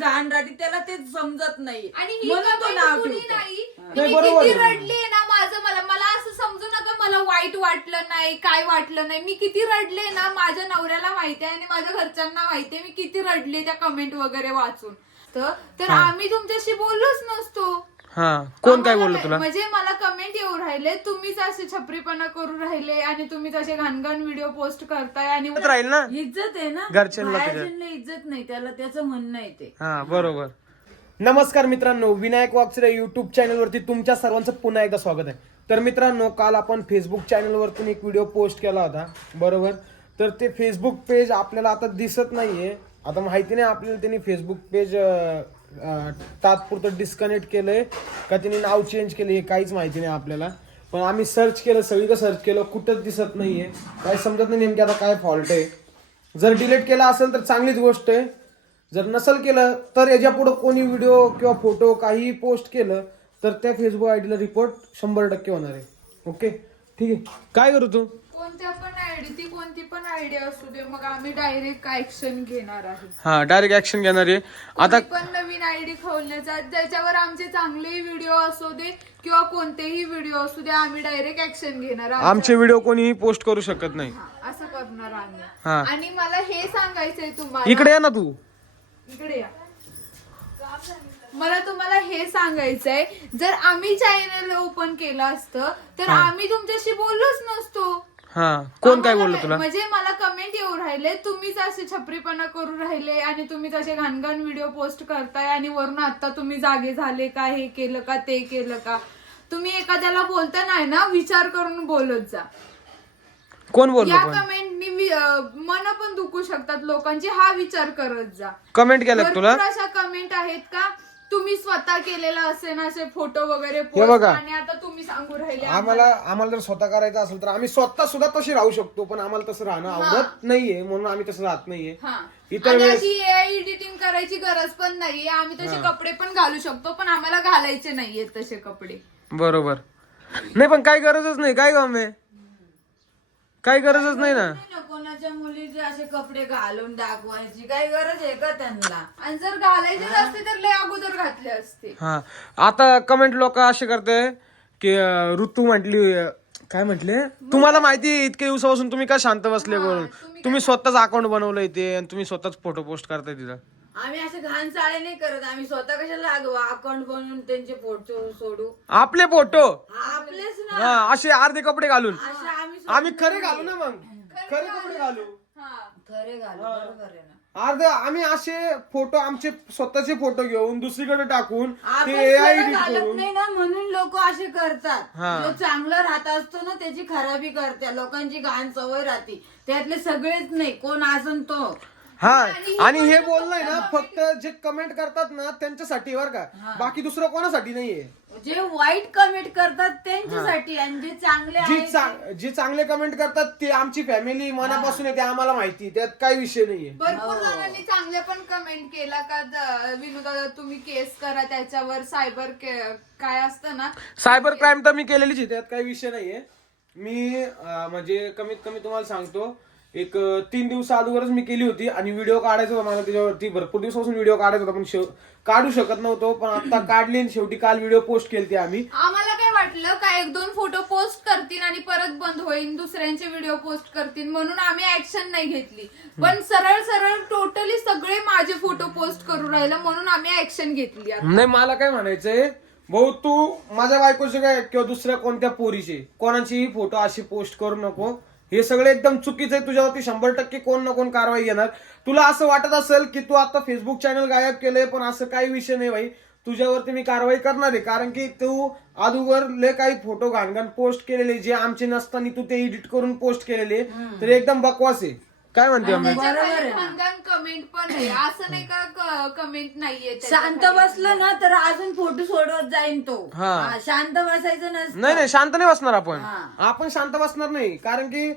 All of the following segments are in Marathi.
घाण राहते त्याला ते समजत नाही. आणि ही म्हणून तो comment नाव कुणी ठेवतो. नाही. नाही, मी बरोबर किती आहे. रडले ना माझं मला मला असं समजू नका मला वाईट वाटलं नाही काय वाटलं नाही. मी किती रडले ना माझ्या नवऱ्याला माहिती आहे आणि माझ्या घरच्यांना माहिती आहे मी किती रडले त्या कमेंट वगैरे वाचून. तर तर आम्ही तुमच्याशी बोललोच नसतो. हा. कोण काय बोललं तुला? म्हणजे मला कमेंट येऊ राहिले. तुम्हीच असे छपरीपणा करू राहिले आणि तुम्हीच असे घाणघाण व्हिडिओ पोस्ट करताय आणि इज्जत राहील ना? इज्जत आहे ना? घरच्यांना त्याच्यात. बाहेरच्यांना इज्जत नाही त्याला त्याचं म्हणणं आहे ते. हा बरोबर. नमस्कार मित्रांनो विनायक वागचरे युट्यूब चॅनलवरती तुमच्या सर्वांचं पुन्हा एकदा स्वागत आहे. तर मित्रांनो काल आपण फेसबुक चॅनलवरतून एक व्हिडिओ पोस्ट केला होता बरोबर? तर ते फेसबुक पेज आपल्याला आता दिसत नाहीये. आता माहिती नाही आपल्याला त्यांनी फेसबुक पेज तात्पुरतं डिस्कनेक्ट केलंय. का तिने नाव चेंज केलं हे काहीच माहिती नाही आपल्याला. पण आम्ही सर्च केलं सगळीकडे सर्च केलं कुठंच दिसत नाहीये. काही समजत नाही नेमकी आता काय फॉल्ट आहे. जर डिलीट केला असेल तर चांगलीच गोष्ट आहे. जर नसेल केलं तर याच्या पुढं कोणी व्हिडिओ किंवा फोटो काही पोस्ट केलं तर त्या फेसबुक आय डीला रिपोर्ट शंभर टक्के होणार आहे. ओके ठीक आहे. काय करू तू? कोणत्या पण आयडी ती कोणती पण आयडिया असू दे मग आम्ही डायरेक्ट ऍक्शन घेणार आहे हा डायरेक्ट ऍक्शन घेणार आहे. आता कोणी पण नवीन आयडी खोलण्याचा ज्याच्यावर आमचे चांगलेही व्हिडिओ असू दे किंवा कोणतेही व्हिडिओ असू दे आम्ही डायरेक्ट ऍक्शन घेणार आमच्या- आमचे व्हिडिओ कोणीही पोस्ट करू शकत नाही. हा, असं करणार आम्ही. हा. आणि मला हे सांगायचंय तुम्हाला इकडे ये ना तू. इकडे या. मला तुम्हाला हे सांगायचंय जर आम्ही चॅनल ओपन केलं असतं तर आम्ही तुमच्याशी बोललोच नसतो. हा. कोण काय बोललं तुला? म्हणजे मला कमेंट येऊ राहिले. तुम्हीच असे छपरीपणा करू राहिले आणि तुम्हीच असे घाणघाण व्हिडिओ पोस्ट करताय आणि वरून आता तुम्ही जागे झाले का हे केलं का ते केलं का? तुम्ही एखाद्याला बोलता नाही ना विचार करून बोलत जा. कोण बोललं या पण? कमेंटनी मन पण दुखू शकतात लोकांचे हा विचार करत जा. कमेंट केलं का तुला? अशा कमेंट आहेत का तुम्ही स्वतः केलेला असेल ना असे फोटो वगैरे बघा. आणि आता तुम्ही सांगू राहिले आम्हाला. आम्हाला जर स्वतः करायचं असेल तर आम्ही स्वतः सुद्धा तशी राहू शकतो पण आम्हाला तसं राहणं आवडत नाहीये म्हणून आम्ही तसं राहत नाहीये. हा. इतर आणि वेळेस अशी एआय एडिटिंग करायची गरज पण नाहीये. आम्ही तसे कपडे पण घालू शकतो पण आम्हाला घालायचे नाहीयेत तसे कपडे. बरोबर. नाही पण काही गरजच नाही. काय काम आहे? काही गरजच नाही ना. कोणाच्या मुलीचे असे कपडे घालून दाखवायची काही गरज आहे का त्यांना? आणि जर घालायचेच असते तर लय अगोदर घातले असते. हा. आता कमेंट लोक असे करते की अं, ऋतू म्हटली अं, काय म्हटले? तुम्हाला माहिती आहे, इतके दिवसापासून तुम्ही का शांत बसले म्हणून? तुम्ही स्वतःच अकाउंट बनवलंय ते आणि तुम्ही स्वतःच फोटो पोस्ट करताय तिथं. आम्ही असे घाण चाळे नाही करत. आम्ही स्वतः कशाला अकाउंट बनवून त्यांचे फोटो सोडू? आपले फोटो आपलेच ना. हा असे अर्धे कपडे घालून. असे आम्ही खरे घालू ना मग? खरे कपडे घालू खरे घालू बरोबर आहे ना. अर्ध आम्ही असे फोटो आमचे स्वतःचे फोटो घेऊन दुसरीकडे टाकून ते आपण एआय खरं एडिट घालत करून नाही ना म्हणून लोक असे करतात. हा. जो चांगला राहत असतो ना त्याची खराबी करते लोकांची घाण सवय राहते. त्यातले सगळेच नाही. कोण असन तो. हा आणि हे बोलणं ना फक्त जे कमेंट करतात ना त्यांच्यासाठी बर का. बाकी दुसरं कोणासाठी नाहीये? जे वाईट कमेंट करतात त्यांच्यासाठी आणि जे चांगले जी आहेत चांग- जे चांगले कमेंट करतात ते आमची फॅमिली मनापासून आहे ते आम्हाला माहिती त्यात काही विषय नाहीये. भरपूर जणांनी चांगले पण कमेंट केला का द- विनोदा तुम्ही केस करा त्याच्यावर सायबर काय असतं ना? सायबर क्राईम तर मी केलेलीच आहे त्यात काही विषय नाहीये. मी अं, म्हणजे कमीत कमी तुम्हाला सांगतो एक तीन दिवसा अगोदरच मी केली होती आणि व्हिडिओ काढायचा होता. मला त्याच्यावरती भरपूर दिवसापासून व्हिडिओ काढायचा होता पण शेव काढू शकत नव्हतो. पण आता काढली आणि शेवटी काल व्हिडिओ पोस्ट केली आम्ही. आम्हाला काय वाटलं का एक दोन फोटो पोस्ट करतील आणि परत बंद होईल दुसऱ्यांचे व्हिडिओ पोस्ट करतील म्हणून आम्ही ऍक्शन नाही घेतली. पण सरळ सरळ टोटली सगळे माझे फोटो पोस्ट करू राहिलं म्हणून आम्ही ऍक्शन घेतली आता. नाही मला काय म्हणायचंय भाऊ तू माझ्या बायकोचे काय किंवा दुसऱ्या कोणत्या पोरीचे कोणाचेही फोटो अशी पोस्ट करू नको. हे सगळं एकदम चुकीचं आहे. तुझ्यावरती शंभर टक्के कोण ना कोण कारवाई घेणार. तुला असं वाटत असेल की तू आता फेसबुक चॅनल गायब केलंय पण असं काही विषय नाही भाई. तुझ्यावरती मी कारवाई करणार आहे. कारण की तू अगोदर लय काही फोटो घाणघाण पोस्ट केलेले जे आमचे नसताना तू ते एडिट करून पोस्ट केलेले. तर एकदम बकवास आहे. काय म्हणते? त्याच्याखाली कमेंट पण आहे असं नाही का कमेंट नाहीये शांत. बसलं ना तर अजून फोटो सोडवत जाईन तो हा. हा, शांत बसायचं नसतं नाही नाही शांत नाही बसणार आपण हा. आपण शांत बसणार नाही कारण की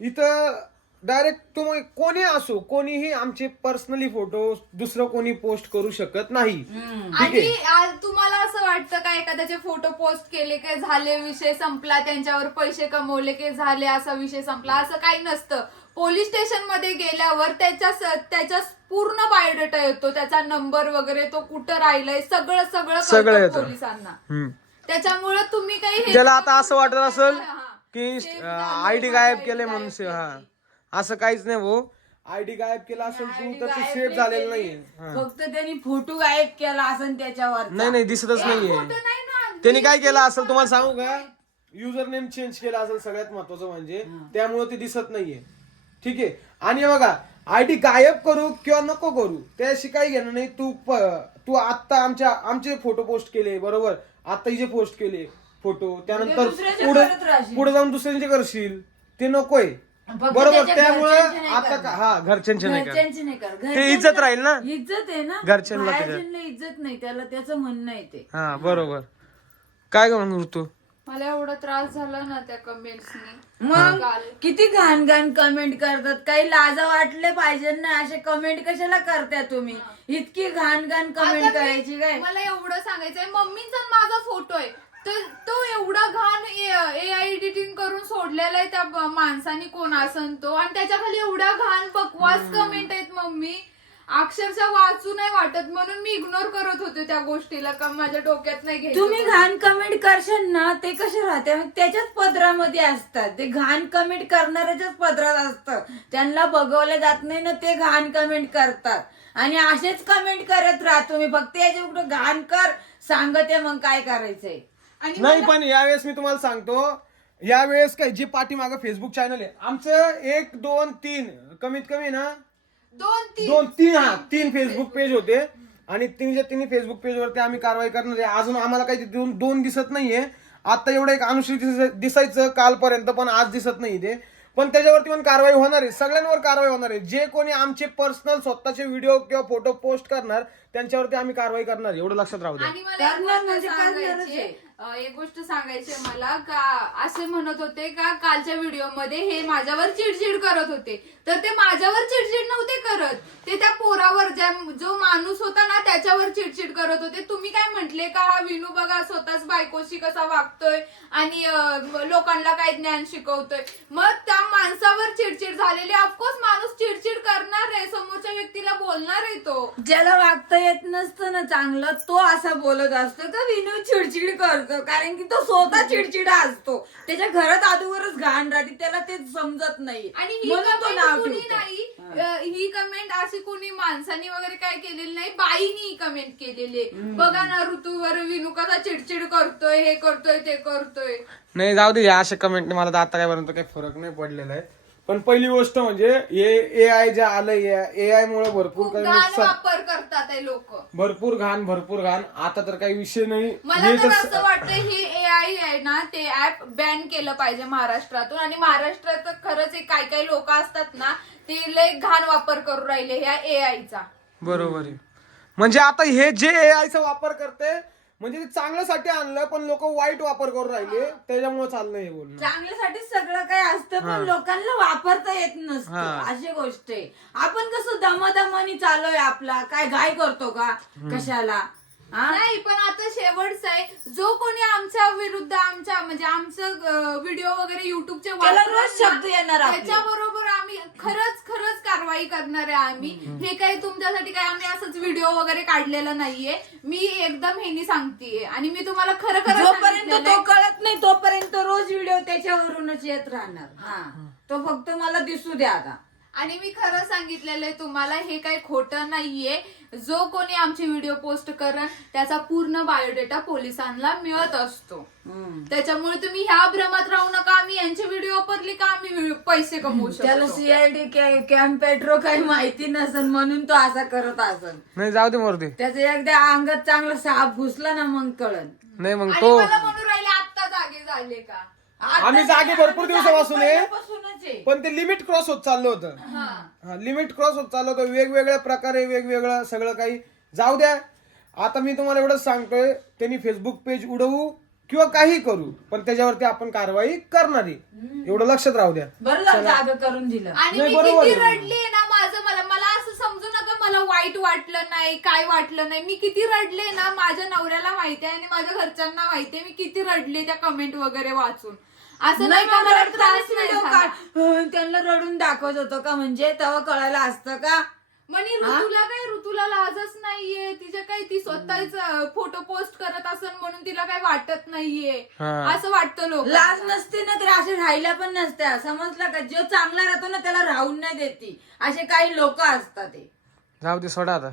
इथं डायरेक्ट तुम्ही कोणी असो कोणीही आमचे पर्सनली फोटो दुसरं कोणी पोस्ट करू शकत नाही. ठीक आणि आहे आज तुम्हाला असं वाटतं का एखाद्याचे फोटो पोस्ट केले की झाले विषय संपला त्यांच्यावर पैसे कमवले की झाले असा विषय संपला? असं काही नसतं. पोलीस स्टेशनमध्ये गेल्यावर त्याच्या स- त्याच्या पूर्ण बायोडेटा येतो. त्याचा नंबर वगैरे तो कुठं राहिलाय सगळं सगळं सगळं येतं. पोलिसांना. हम्म. त्याच्यामुळे तुम्ही काही हे त्याला आता असं वाटत असेल हा. की Save झालं, आयडी गायब केले गायब म्हणून से- हा. केली. असं काहीच नाही भाऊ आयडी गायब केला असेल तू तर गायब सेफ नाही झालेलं केली. नाहीये. हा. फक्त त्यांनी फोटो गायब केला असं त्याच्यावर नाही नाही दिसतच नाहीये. नाही त्यांनी काय केलं असेल तुम्हाला सांगू का? युजर नेम चेंज केला असेल सगळ्यात महत्वाचं म्हणजे त्यामुळे ते दिसत नाहीये. ठीक आहे? आणि हे बघा आयडी गायब करू किंवा नको करू त्याशी काही घेणं नाही. तू तू आता आमच्या आमचे फोटो पोस्ट केले बरोबर? आता जे पोस्ट केले फोटो त्यानंतर पुढे राहशील. पुढे जाऊन दुसऱ्यांचे करशील. ते नकोय. फक्त बरोबर त्याच्या त्यामुळे घरच्यांचे नाही आता करणार. हा घरच्यांचे नाही कर घरच्यांची नाही कर ते इज्जत राहील ना? इज्जत आहे ना? घरच्यांना त्याच्या. बाहेरच्यांना इज्जत नाही त्याला त्याचं म्हणणं आहे ते. हा बरोबर. काय म्हणून तू मला एवढा त्रास झाला ना त्या कमेंट्सनी मग. किती घाण घाण कमेंट करतात. काही लाजा वाटले पाहिजे ना असे कमेंट कशाला करता तुम्ही? इतकी घाण घाण कमेंट करायची काय? मला एवढं सांगायचंय मम्मींचा आणि माझा फोटो आहे. तर तो एवढा घाण ए आय एडिटिंग करून सोडलेला आहे त्या माणसाने कोण असन तो. आणि त्याच्याखाली एवढ्या घाण बकवास कमेंट आहेत मम्मी. अक्षरशः वाचू नाही वाटत म्हणून मी इग्नोर करत होते त्या गोष्टीला. का माझ्या डोक्यात नाही घ्यायचं तुम्ही घाण कमेंट करशाल ना ते कसे राहते? मग त्याच्याच पदरामध्ये असतात. ते घाण कमेंट करणाऱ्याच्याच पदरात असतं. त्यांना बघवलं जात नाही ना ते घाण कमेंट करतात. आणि असेच कमेंट करत राहा तुम्ही. फक्त याच्या कुठं घाण कर. सांगते मग काय करायचंय. आणि नाही पण यावेळेस मी तुम्हाला सांगतो यावेळेस काय जे पाठीमागं फेसबुक चॅनल आहे. आमचं एक दोन तीन कमीत कमी ना दोन तीन. दोन तीन हा तीन फेसबुक पेज होते. आणि तिन्ही तिन्ही फेसबुक पेजवरती आम्ही कारवाई करणार आहे. अजून आम्हाला काही दोन दोन दिसत नाहीये. आता एवढं एक अनुश्री दिस- दिसायचं कालपर्यंत पण आज दिसत नाही ते. पण त्याच्यावरती पण कारवाई होणार आहे. सगळ्यांवर कारवाई होणार आहे. जे कोणी आमचे पर्सनल स्वतःचे व्हिडिओ किंवा फोटो पोस्ट करणार त्यांच्यावरती आम्ही कारवाई करणार. एवढं लक्षात राहू द्या. आणि मला एक करणार गोष्ट म्हणजे करणारच सांगायची आहे. अं, एक गोष्ट सांगायची आहे मला का असे म्हणत होते का कालच्या व्हिडिओमध्ये हे माझ्यावर चिडचिड करत होते. तर ते माझ्यावर चिडचिड नव्हते करत. ते त्या पोरावर ज्या जो माणूस होता ना त्याच्यावर चिडचिड करत होते. तुम्ही काय म्हंटले का हा विनू बघा स्वतःच बायकोशी कसा वागतोय आणि अं, लोकांना काय ज्ञान शिकवतोय? मग त्या माणसावर चिडचिड झालेली ऑफकोर्स माणूस चिडचिड करणार आहे समोरच्या व्यक्तीला बोलणार आहे तो. ज्याला वागता येत नसतं ना चांगलं. तो असा बोलत असतो का विनू चिडचिड करतो. कारण की तो स्वतः चिडचिडा असतो. त्याच्या घरात अगोदरच घाण राहते. त्याला ते समजत नाही. आणि ही म्हणून तो कमेंट नाव कुणी ठेवतो. नाही अ, ही कमेंट अशी कोणी माणसानी वगैरे काय केलेली नाही बाईनी ही कमेंट केलेली आहे. बघा ना ऋतूवर विनू कसा चिडचिड करतोय हे करतोय ते करतोय. नाही जाऊ दे या अशा कमेंटने मला तर आता कायपर्यंत काही फरक नाही पडलेला आहे. पण पहिली गोष्ट म्हणजे ए आय जे आलं ए आय मुळे भरपूर खूप काही घाण नुकसान वापर करतात हे लोक. भरपूर घाण भरपूर घाण. आता तर काही विषय नाही. मला हे तर तर असं वाटतं हे ए आय आहे ना ते ऍप बॅन केलं पाहिजे महाराष्ट्रातून. आणि महाराष्ट्रात खरंच एक काही काही लोक असतात ना ते लय घाण वापर करू राहिले ह्या ए आयचा बरोबर आहे. म्हणजे आता हे जे AI चा वापर करते म्हणजे ते चांगल्यासाठी आणलं पण लोक वाईट वापर करून राहिले. त्याच्यामुळे चाललं हे बोलणं. चांगल्यासाठी सगळं काही असतं पण लोकांना वापरता येत नसतं. हा. अशी गोष्ट आहे. आपण कसं दमदमानी चालू आपला. काय घाय करतो का? कशाला? नाही पण आता शेवटचं आहे. जो कोणी आमच्या विरुद्ध आमच्या म्हणजे आमचं व्हिडिओ वगैरे युट्यूबचे त्याला रोज शब्द येणार आपले. त्याच्याबरोबर आम्ही खरंच खरंच कारवाई करणार आहे आम्ही. हे काही तुमच्यासाठी काय आम्ही असंच व्हिडिओ वगैरे काढलेला नाहीये. मी एकदम हेनी सांगतेय. आणि मी तुम्हाला खरं खरं जोपर्यंत सांगितलेलं तो आहे. कळत नाही तोपर्यंत रोज व्हिडिओ त्याच्यावरूनच येत राहणार. हा. तो फक्त मला दिसू द्या आता. आणि मी खरं सांगितलेलं आहे तुम्हाला हे काही खोटं नाहीये. जो कोणी आमचे व्हिडिओ पोस्ट करण त्याचा पूर्ण बायोडेटा पोलिसांना मिळत असतो. त्याच्यामुळे तुम्ही ह्या भ्रमात राहू नका आम्ही यांचे व्हिडिओ वापरले का आम्ही पैसे कमवू त्याला शकतो सीआयडी कॅम्प पेट्रो काही माहिती नसन म्हणून तो असा करत असन. नाही जाऊ दे मोरदे. त्याचं एकदा अंगात चांगला साप घुसला ना मग कळन. नाही मग आणि तो मला म्हणून राहिले आत्ता जागे झाले का? आम्ही जागे भरपूर दिवसापासून आहे. पण ते लिमिट क्रॉस होत चाललं होतं. हा. लिमिट क्रॉस होत चाललं होतं. वेगवेगळ्या प्रकारे वेगवेगळं सगळं काही. जाऊ द्या. आता मी तुम्हाला एवढंच सांगतोय त्यांनी फेसबुक पेज उडवू किंवा काही करू पण त्याच्यावरती आपण कारवाई करणार आहे. एवढं लक्षात राहू द्या. बरं झालं जागा करून दिलं. आणि नाही, मी बरोबर किती आहे. रडले ना माझं मला मला असं समजू नका मला वाईट वाटलं नाही काय वाटलं नाही. मी किती रडले ना माझ्या नवऱ्याला माहिती आहे आणि माझ्या घरच्यांना माहिती आहे मी किती रडले त्या कमेंट वगैरे वाचून. असं नाही का? मला त्रास नाही झाला. हं, त्यांना रडून दाखवत होतो का म्हणजे? तेव्हा कळायला असतं का? म्हणे ऋतूला काय? ऋतूला लाजच नाहीये. तिच्या काही ती स्वतःच फोटो पोस्ट करत असेल म्हणून तिला काही वाटत नाहीये. हा. असं वाटतं लोक लाज नसते ना तर असे राहिल्या पण नसत्या समजलं का? जो चांगला राहतो ना त्याला राहून नाही देते असे काही लोक असतात ते. जाऊ दे सोडा आता.